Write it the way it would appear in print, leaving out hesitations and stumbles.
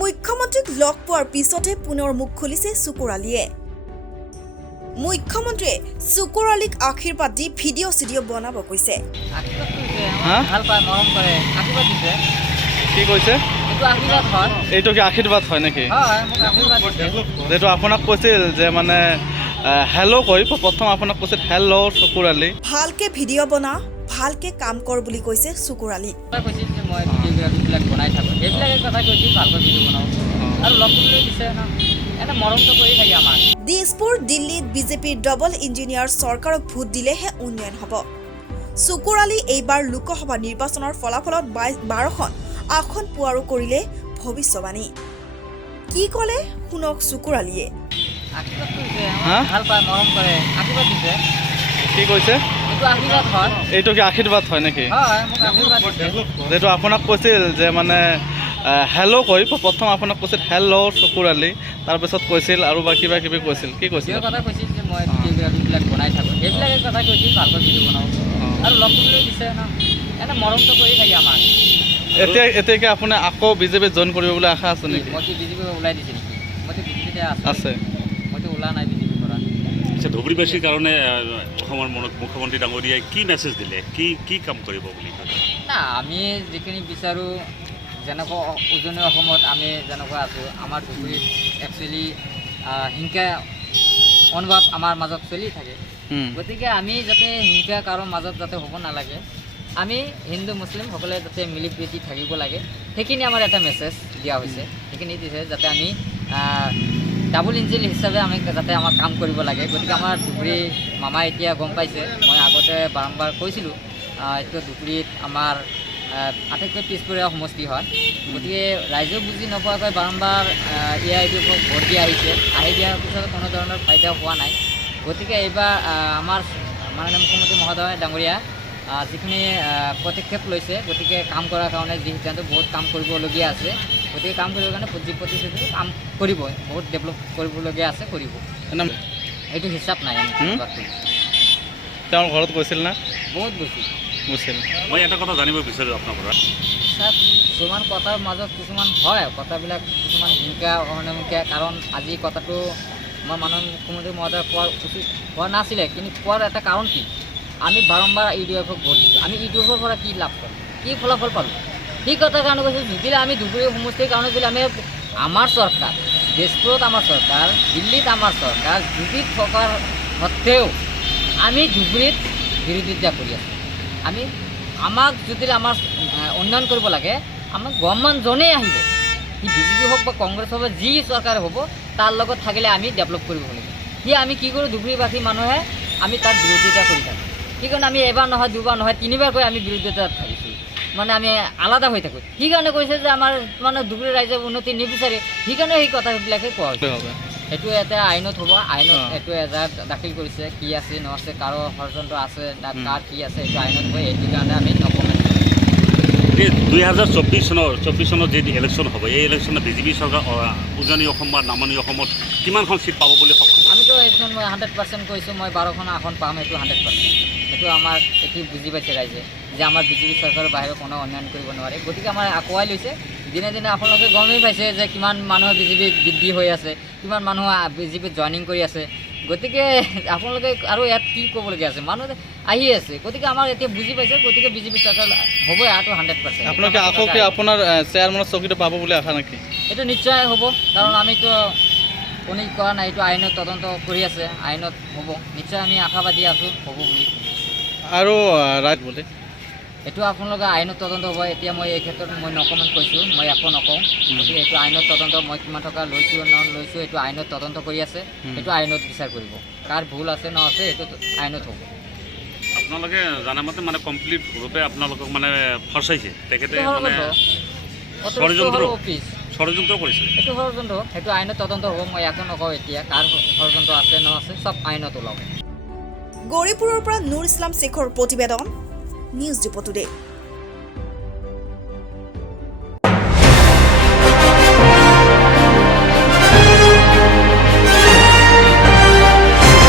মুখ্যমন্ত্ৰীক লগ পোৱাৰ পিছতে পুনৰ মুখ খুলিছে চকুৰ আলীয়ে। মুখ্যমন্ত্ৰীয়ে চকুৰ আলীক আশীৰ্বাদ দি ভিডিঅ' বনাব কৈছে। ভাল পায়, মৰম কৰে, আশীৰ্বাদ দিছে। কি কৈছে? এইটো আশীৰ্বাদ হয়। এইটো কি আশীৰ্বাদ হয় নেকি? হয়, মোক আশীৰ্বাদ দিছে। যেটো আপোনাক কৈছিল যে মানে হেল্ল' কৈ প্ৰথম আপোনাক কৈছিল হেল্ল' চকুৰ আলী। ভালকে ভিডিঅ' বনা, ভালকে কাম কৰ বুলি কৈছে চকুৰ আলী। কৈছিল যে মই ভিডিঅ'বিলাক বনাই থাকোঁ, সেইবিলাকে কথা কৈছিল ভালকৈ ভিডিঅ' বনাওঁ আৰু লগ কৰিবলৈ দিছে ন, এটা মৰমটো কৰি থাকে আমাৰ। দিছপুৰ দিল্লীত বিজেপিৰ ডবল ইঞ্জিনিয়াৰ চৰকাৰক ভোট দিলেহে উন্নয়ন হ'ব। চকুৰ আলী এইবাৰ লোকসভা নিৰ্বাচনৰ ফলাফলত 12খন আসন পোৱাৰো কৰিলে ভৱিষ্যবাণী। কি ক'লে শুনক চকুৰ আলীয়ে। আশীৰ্বাদ কৰিছে, ভাল পায়, মৰম কৰে, আশীৰ্বাদ দিছে। কি কৈছে? এইটো আশীৰ্বাদ হয়। এইটো কি আশীৰ্বাদ হয় নেকি? হয়, মোক আশীৰ্বাদ দিছে। যেটো আপোনাক কৈছিল যে মানে হেল্ল' কৈ প্ৰথম আপোনাক কৈছিল হেল্ল' চকুৰ আলী, তাৰপিছত কৈছিল আৰু বা কিবা কিবি কৈছিল। কি কৈছিল? কথা কৈছিল যে মই ভিডিঅ'বিলাক বনাই থাকোঁ, সেইবিলাকে কথা কৈছিল ভালকৈ ভিডিঅ' বনাওঁ আৰু লগ কৰিবলৈ দিছে ন, এটা মৰমটো কৰি থাকে আমাৰ। এতিয়া আপুনি আকৌ বিজেপিত জইন কৰিব বুলি আশা আছে নেকি? মইতো বিজেপি ওলাই দিছে নেকি? মইতো বিজেপিতে আছে। মইতো ওলা নাই বিজেপিৰ পৰা। আচ্ছা, ধুবুৰীবাসীৰ কাৰণে অসমৰ মুখ্যমন্ত্ৰী ডাঙৰীয়াই কি মেছেজ দিলে, কি কাম কৰিব বুলি? না, আমি যিখিনি বিচাৰোঁ, যেনেকুৱা উজনি অসমত আমি যেনেকুৱা আছোঁ, আমাৰ ধুবুৰীত একচুৱেলি হিংসা অনুভৱ আমাৰ মাজত চলি থাকে। গতিকে আমি যাতে হিংসা কাৰো মাজত যাতে হ'ব নালাগে, আমি হিন্দু মুছলিম সকলোৱে যাতে মিলি প্ৰীতি থাকিব লাগে, সেইখিনি আমাৰ এটা মেছেজ দিয়া হৈছে। সেইখিনি দিছে যাতে আমি ডাবল ইঞ্জিন হিচাপে আমি যাতে আমাৰ কাম কৰিব লাগে। গতিকে আমাৰ ধুবুৰী মামা এতিয়া গম পাইছে, মই আগতে বাৰম্বাৰ কৈছিলোঁ এইটো ধুবুৰীত আমাৰ আটাইতকৈ পিছপৰীয়া সমষ্টি হয়। গতিকে ৰাইজেও বুজি নোপোৱাকৈ বাৰম্বাৰ AIDFক ভোট দি আহিছে, আহি দিয়াৰ পিছত কোনো ধৰণৰ ফাইদা হোৱা নাই। গতিকে এইবাৰ আমাৰ মাননীয় মুখ্যমন্ত্ৰী মহোদয় ডাঙৰীয়া যিখিনি পদক্ষেপ লৈছে, গতিকে কাম কৰাৰ কাৰণে যি সিদ্ধান্ত বহুত কাম কৰিবলগীয়া আছে, গতিকে কাম কৰিবৰ কাৰণে যি প্ৰতিশ্ৰুতি কাম কৰিব, বহুত ডেভেলপ কৰিবলগীয়া আছে, কৰিব। এইটো হিচাপ নাই। তেওঁৰ ঘৰত গৈছিল না? বহুত গৈছিল। মই এটা কথা জানিব বিচাৰোঁ আপোনাৰ পৰা। ছাৰ, কিছুমান কথাৰ মাজত কিছুমান হয়, কথাবিলাক কিছুমান হিংসা অহমিকা, কাৰণ আজি কথাটো মই মাননীয় মুখ্যমন্ত্ৰী মহোদয় কোৱাৰ উচিত হোৱা নাছিলে, কিন্তু কোৱাৰ এটা কাৰণ কি, আমি বাৰম্বাৰ AIDFক ভোট দিছোঁ, আমি AIDFৰ পৰা কি লাভ পালোঁ, কি ফলাফল পালোঁ? সেই কথাৰ কাৰণে কৈছোঁ, যদিলে আমি ধুবুৰী সমষ্টিৰ কাৰণে যদি আমি আমাৰ চৰকাৰ, দিছপুৰত আমাৰ চৰকাৰ, দিল্লীত আমাৰ চৰকাৰ, যদি থকাৰ সত্ত্বেও আমি ধুবুৰীত বিৰোধিতা কৰি আছোঁ। আমাক যদি আমাৰ উন্নয়ন কৰিব লাগে, আমাক গভৰ্ণমেণ্টজনেই আহিব, সি বিজেপি হওক বা কংগ্ৰেছ হওক বা যি চৰকাৰ হ'ব, তাৰ লগত থাকিলে আমি ডেভেলপ কৰিব লাগিব। সি আমি কি কৰোঁ, ধুবুৰীবাসী মানুহে আমি তাৰ বিৰোধিতা কৰি থাকোঁ। সেইকাৰণে আমি এবাৰ নহয়, দুবাৰ নহয়, তিনিবাৰকৈ আমি বিৰোধিতাত থাকিছোঁ, মানে আমি আলাদা হৈ থাকোঁ। সেইকাৰণে কৈছে যে আমাৰ মানে ধুবুৰী ৰাইজে উন্নতি নিবিচাৰে, সেইকাৰণে সেই কথাবিলাকে কোৱা হৈছে। সেইটো এটা আইনত হ'ব, আইনত এইটো এজাহাৰ দাখিল কৰিছে, কি আছে আছে, কাৰো ষড়যন্ত্ৰ আছে না কাৰ কি আছে, এইটো আইনত হয়। সেইটো কাৰণে আমি নকমেণ্ট। 2024 চনত যি ইলেকশ্যন হ'ব, এই ইলেকশ্যনত বিজেপি চৰকাৰ উজনি অসম বা নামনি অসমত কিমানখন চিট পাব বুলি সক্ষম? আমিতো এইখন মই 100% কৈছোঁ, মই 12খন আসন পাম, সেইটো 100%। সেইটো আমাৰ এটি বুজি পাইছে ৰাইজে যে আমাৰ বিজেপি চৰকাৰৰ বাহিৰে কোনো উন্নয়ন কৰিব নোৱাৰে। গতিকে আমাৰ আগুৱাই লৈছে। দিনে দিনে আপোনালোকে গমেই পাইছে যে কিমান মানুহ বিজেপিত বৃদ্ধি হৈ আছে, কিমান মানুহ বিজেপিত জইনিং কৰি আছে। গতিকে আপোনালোকে আৰু ইয়াত কি ক'বলগীয়া আছে, মানুহ আহি আছে। গতিকে আমাৰ এতিয়া বুজি পাইছে, গতিকে বিজেপি চৰকাৰ হ'বই, আৰু 100%। আপোনালোকে আকৌ কি আপোনাৰ চেয়াৰমেনৰ চকীটো পাব বুলি আশা নেকি? এইটো নিশ্চয় হ'ব, কাৰণ আমিতো কোনে কৰা নাই, এইটো আইনত তদন্ত কৰি আছে, আইনত হ'ব নিশ্চয়। আমি আশাবাদী আছোঁ হ'ব বুলি। আৰু ৰাইট বুলি এইটো আপোনালোকে আইনত তদন্ত হ'ব। এতিয়া মই এই ক্ষেত্ৰত মই নকমেণ্ট কৈছোঁ, মই একো নকওঁ। গতিকে এইটো আইনত তদন্ত, মই কিমান টকা লৈছোঁ লৈছোঁ, এইটো আইনত তদন্ত কৰি আছে, সেইটো আইনত বিচাৰ কৰিব। কাৰ ভুল আছে ন আছে, এইটো আইনত হ'ব। আপোনালোকে জানামতে মানে কমপ্লিট ৰূপে আপোনালোকক মানে ফচাইছে তেখেতে, মানে ষড়যন্ত্ৰ কৰিছে। এইটো ষড়যন্ত্ৰ, সেইটো আইনত তদন্ত হ'ব। মই একো নকওঁ এতিয়া, কাৰ ষড়যন্ত্ৰ আছে ন আছে, চব আইনত ওলাব। গৌৰীপুৰৰ পৰা নুৰ ইছলাম শ্বেখৰ প্ৰতিবেদন, নিউজ ডিপো টুডে।